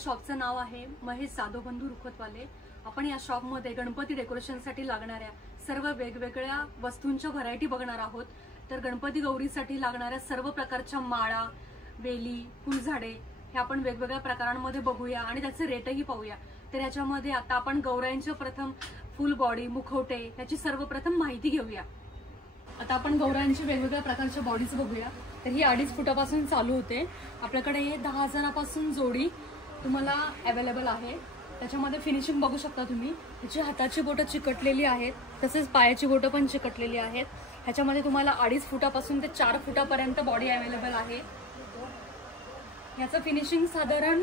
शॉपचं नाव आहे महेश जाधव बंधू रुखवतवाले। आपण या शॉप मध्ये गणपती डेकोरेशन साठी लागणाऱ्या सर्व वेगवेगळ्या वस्तूंच्या व्हरायटी बघणार आहोत। तर गणपती गौरीसाठी लागणाऱ्या सर्व प्रकारच्या माळा, वेली, फुलझाडे हे आपण वेगवेगळ्या प्रकारांमध्ये बघूया आणि त्याचे रेटही पाहूया। तर याच्यामध्ये आता आपण गौरांचे प्रथम फुल बॉडी, मुखवटे याची सर्वप्रथम माहिती घेऊया। आता आपण गौरांचे वेगवेगळ्या प्रकारच्या बॉडीज बघूया। तर ही 2.5 फुटापासून चालू होते। आपल्याकडे हे 10,000 पासून जोडी तुम्हाला अवेलेबल आहे। त्याच्यामध्ये फिनिशिंग बघू शकता तुम्ही। याची हाताची बोटं चिकटलेली आहेत, तसेच पायाची बोटं पण चिकटलेली आहेत। ह्याच्यामध्ये तुम्हाला 2.5 फुटापासून ते 4 फुटापर्यंत बॉडी अवेलेबल आहे। याचं फिनिशिंग साधारण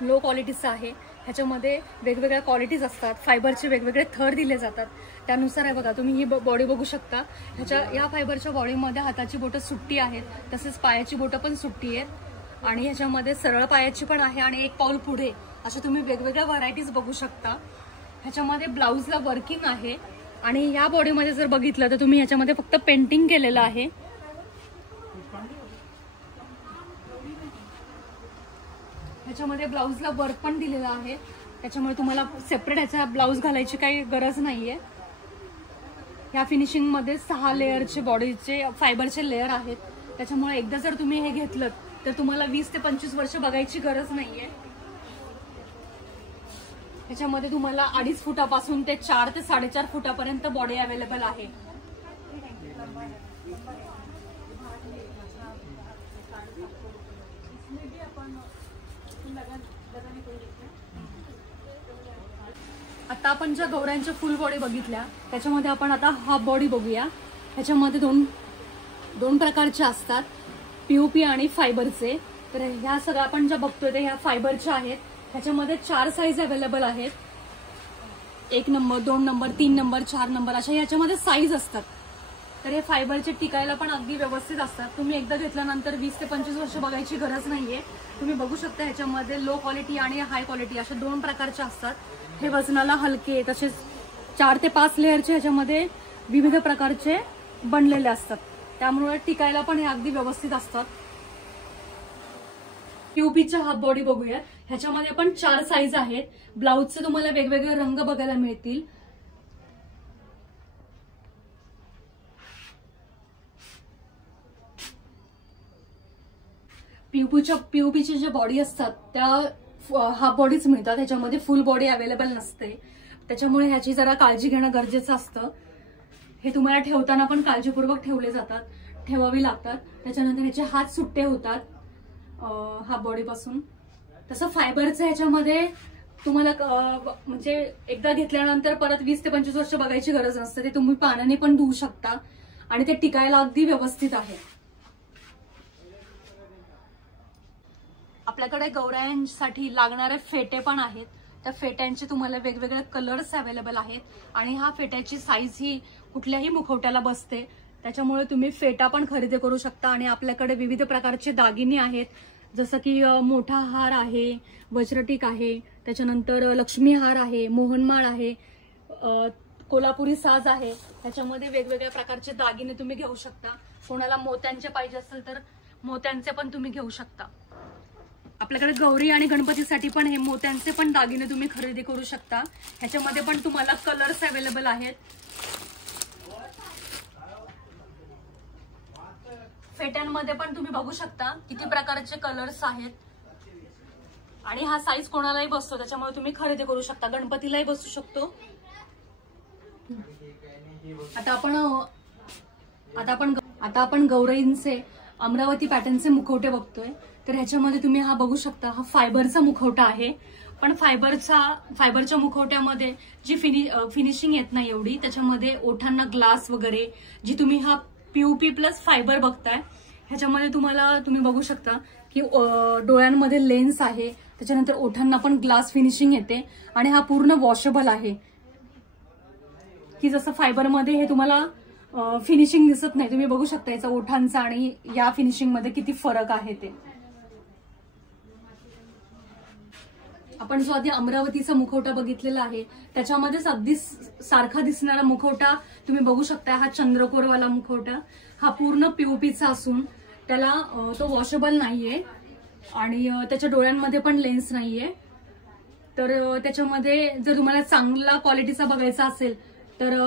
लो क्वालिटीचं आहे। ह्याच्यामध्ये वेगवेगळ्या क्वालिटीज असतात, फायबरचे वेगवेगळे थर दिले जातात। त्यानुसार आहे बघा, तुम्ही ही बॉडी बघू शकता। या फायबरच्या बॉडीमध्ये हाताची बोटं सुट्टी आहेत, तसेच पायाची बोटं पण सुट्टी आहेत आणि ह्याच्यामध्ये सरळ पायाची पण आहे आणि एक पाऊल पुढे, अशा तुम्ही वेगवेगळ्या व्हरायटीज बघू शकता। ह्याच्यामध्ये ब्लाउजला वर्किंग आहे आणि या बॉडीमध्ये जर बघितलं तर तुम्ही ह्याच्यामध्ये फक्त पेंटिंग केलेलं आहे। ह्याच्यामध्ये ब्लाउजला वर्क पण दिलेला आहे, त्याच्यामुळे तुम्हाला सेपरेट ह्याचा ब्लाउज घालायची काही गरज नाहीये। या फिनिशिंग मध्ये 6 लेअरचे बॉडीचे फायबरचे लेअर आहेत, त्याच्यामुळे एकदा जर तुम्ही हे घेतलं तर तुम्हाला 20 ते 25 वर्ष बघायची गरज नाहीये। ह्याच्यामध्ये तुम्हाला 2.5 फुटापासून ते 4 ते 4.5 फुटापर्यंत बॉडी अवेलेबल आहे। आता आपण ज्या गौरांच्या फुल बॉडी बघितल्या, त्याच्यामध्ये आपण आता हाफ बॉडी बघूया। ह्याच्यामध्ये दोन प्रकारचे असतात, पीओपी आणि फायबरचे। तर ह्या सगळ्या आपण ज्या बघतोय ते ह्या फायबरच्या आहेत। ह्याच्यामध्ये 4 साईज अवेलेबल आहेत, 1 नंबर, 2 नंबर, 3 नंबर, 4 नंबर अशा ह्याच्यामध्ये साईज असतात। तर हे फायबरचे टिकायला पण अगदी व्यवस्थित असतात। तुम्ही एकदा घेतल्यानंतर 20 ते 25 वर्ष बघायची गरज नाहीये। तुम्ही बघू शकता ह्याच्यामध्ये लो क्वालिटी आणि हाय क्वालिटी अशा 2 प्रकारचे असतात। हे वजनाला हलके, तसेच 4 ते 5 लेअरचे ह्याच्यामध्ये विविध प्रकारचे बनलेले असतात, त्यामुळे टिकायला पण हे अगदी व्यवस्थित असतात। पीओपीच्या हाफ बॉडी बघूया। ह्याच्यामध्ये पण 4 साईज आहेत। ब्लाउजचे तुम्हाला वेगवेगळे रंग बघायला मिळतील। पीओपीच्या ज्या बॉडी असतात त्या हाफ बॉडीच मिळतात, ह्याच्यामध्ये फुल बॉडी अवेलेबल नसते। त्याच्यामुळे ह्याची जरा काळजी घेणं गरजेचं असतं। हे तुम्हाला ठेवताना पण काळजीपूर्वक ठेवले जातात, ठेवावी लागतात। त्याच्यानंतर ह्याचे हात सुट्टे होतात हाफ बॉडी पासून। तसं फायबरचं ह्याच्यामध्ये तुम्हाला म्हणजे एकदा घेतल्यानंतर परत 20 ते 25 वर्ष बघायची गरज नसते। ते तुम्ही पाण्याने पण धुवू शकता आणि ते टिकायला अगदी व्यवस्थित आहे। आपल्याकडे गौरायांसाठी लागणारे फेटे पण आहेत. त्या फेट्यांचे तुम्हाला वेगवेगळे कलर्स अवेलेबल आहेत आणि हा फेट्याची साईज ही कुठल्याही मुखवट्याला बसते. त्याच्यामुळे तुम्ही फेटा पण खरेदी करू शकता. आणि आपल्याकडे विविध प्रकारचे दागिने आहेत, जसं की मोठा हार आहे, वज्रटीक आहे, त्याच्यानंतर लक्ष्मी हार आहे, मोहनमाळ आहे, कोल्हापुरी साज आहे. त्याच्यामध्ये वेगवेगळ्या प्रकारचे दागिने तुम्ही घेऊ शकता. कोणाला मोत्यांचे पाहिजे असेल तर मोत्यांचे पण तुम्ही घेऊ शकता. आपल्याकडे गौरी आणि गणपतीसाठी पण हे मोत्यांचे पण दागिने तुम्ही खरेदी करू शकता. ह्याच्यामध्ये पण तुम्हाला कलर्स अवेलेबल आहेत. फेट्यांमध्ये पण तुम्ही बघू शकता किती प्रकारचे कलर्स आहेत. आणि हा साईज कोणालाही बसतो, त्याच्यामुळे तुम्ही खरेदी करू शकता. गणपतीलाही बसू शकतो. आता आपण गौराईंचे अमरावती पॅटर्नचे मुखवटे बघतोय. तर ह्याच्यामध्ये तुम्ही हा बघू शकता, हा फायबरचा मुखवटा आहे. पण फायबरच्या मुखवट्यामध्ये जी फिनिशिंग येत नाही एवढी. त्याच्यामध्ये ओठांना ग्लास वगैरे, जी तुम्ही हा पीओपी प्लस फायबर बघताय, ह्याच्यामध्ये तुम्ही बघू शकता की डोळ्यांमध्ये लेन्स आहे. त्याच्यानंतर ओठांना पण ग्लास फिनिशिंग येते. आणि हा पूर्ण वॉशेबल आहे. की जसं फायबरमध्ये हे तुम्हाला फिनिशिंग दिसत नाही, तुम्ही बघू शकता याचा ओठांचा आणि या फिनिशिंग मध्ये किती फरक आहे ते. आपण जो आधी अमरावतीचा मुखवटा बघितलेला आहे त्याच्यामध्येच अगदी सारखा दिसणारा मुखवटा तुम्ही बघू शकता. हा चंद्रकोरवाला मुखवटा, हा पूर्ण पीओपीचा असून त्याला तो वॉशेबल नाहीये आणि त्याच्या डोळ्यांमध्ये पण लेन्स नाहीये. तर त्याच्यामध्ये जर तुम्हाला चांगला क्वालिटीचा बघायचा असेल तर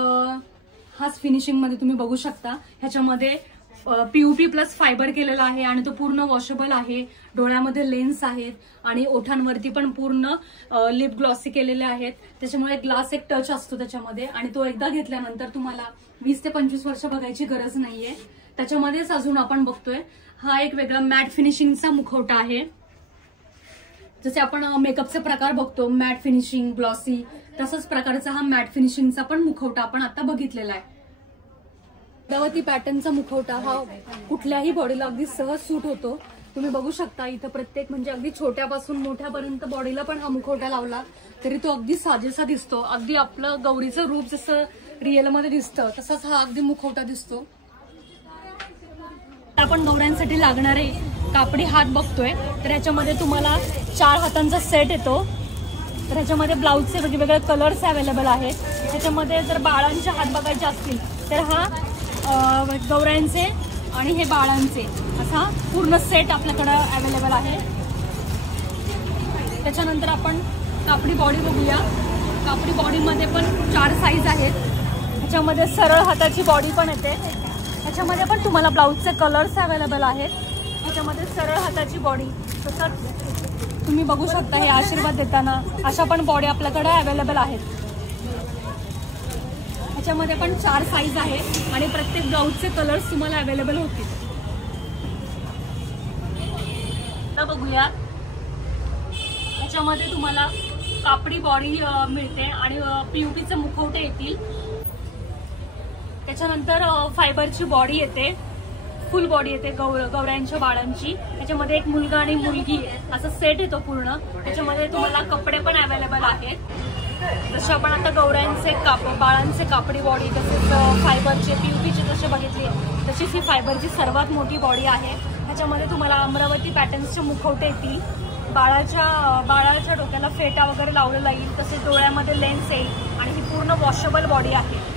हाच फिनिशिंग मध्ये तुम्ही बघू शकता. ह्याच्यामध्ये पीओपी प्लस फायबर केलेला आहे आणि तो पूर्ण वॉशेबल आहे. डोळ्यामध्ये लेन्स आहेत आणि ओठांवरती पण पूर्ण लिप ग्लॉसी केलेले आहेत. त्याच्यामुळे ग्लास एक टच असतो त्याच्यामध्ये आणि तो एकदा घेतल्यानंतर तुम्हाला 20 ते 25 वर्ष बघायची गरज नाहीये. त्याच्यामध्येच अजून आपण बघतोय हा एक वेगळा मॅट फिनिशिंगचा मुखवटा आहे. जसे आपण मेकअपचे प्रकार बघतो, मॅट फिनिशिंग, ग्लॉसी, तसाच प्रकारचा हा मॅट फिनिशिंगचा पण मुखवटा आपण आता बघितलेला आहे. अमरावती पॅटर्नचा मुखवटा हा कुठल्याही बॉडीला अगदी सहज सूट होतो. तुम्ही बघू शकता इथं प्रत्येक म्हणजे अगदी छोट्यापासून मोठ्यापर्यंत बॉडीला पण हा मुखवटा लावला तरी तो अगदी साजेसा दिसतो. अगदी आपलं गौरीचं रूप जसं रिअलमध्ये दिसतं तसंच हा अगदी मुखवटा दिसतो. आपण गौऱ्यांसाठी लागणारे कापडी हात बघतोय. तर ह्याच्यामध्ये तुम्हाला 4 हातांचा सेट येतो. तर ह्याच्यामध्ये ब्लाऊजचे वेगवेगळे कलर्स अवेलेबल आहेत. ह्याच्यामध्ये जर बाळांचे हात बघायचे असतील तर हा गौऱ्यांचे आणि हे बाळांचे असा पूर्ण सेट आपल्याकडे अवेलेबल आहे. त्याच्यानंतर आपण कापडी बॉडी बघूया. कापडी बॉडीमध्ये पण 4 साईज आहेत. ह्याच्यामध्ये सरळ हाताची बॉडी पण येते. ह्याच्यामध्ये पण तुम्हाला ब्लाऊजचे कलर्स अवेलेबल आहेत. ह्याच्यामध्ये सरळ हाताची बॉडी, तसंच तुम्ही बघू शकता हे आशीर्वाद देताना अशा पण बॉडी आपल्याकडे अवेलेबल आहेत. ह्याच्यामध्ये पण 4 साईज आहेत आणि प्रत्येक ब्लाऊजचे कलर्स तुम्हाला अवेलेबल होतील. आता बघूया, ह्याच्यामध्ये तुम्हाला कापडी बॉडी मिळते आणि पीओपीचे मुखवटे येतील. त्याच्यानंतर फायबरची बॉडी येते, फुल बॉडी येते गौऱ्यांच्या बाळांची. त्याच्यामध्ये एक मुलगा आणि मुलगी असा सेट येतो पूर्ण. त्याच्यामध्ये तुम्हाला कपडे पण अवेलेबल आहेत. जसे आपण आता गौऱ्यांचे बाळांचे कापडी बॉडी, तसेच फायबरचे पीओपीचे जसे बघितले तशीच ही फायबरची सर्वात मोठी बॉडी आहे. ह्याच्यामध्ये तुम्हाला अमरावती पॅटर्न्सचे मुखवटे येतील. बाळाच्या डोक्याला फेटा वगैरे लावलेला येईल. तसेच डोळ्यामध्ये लेन्स येईल आणि ही पूर्ण वॉशेबल बॉडी आहे.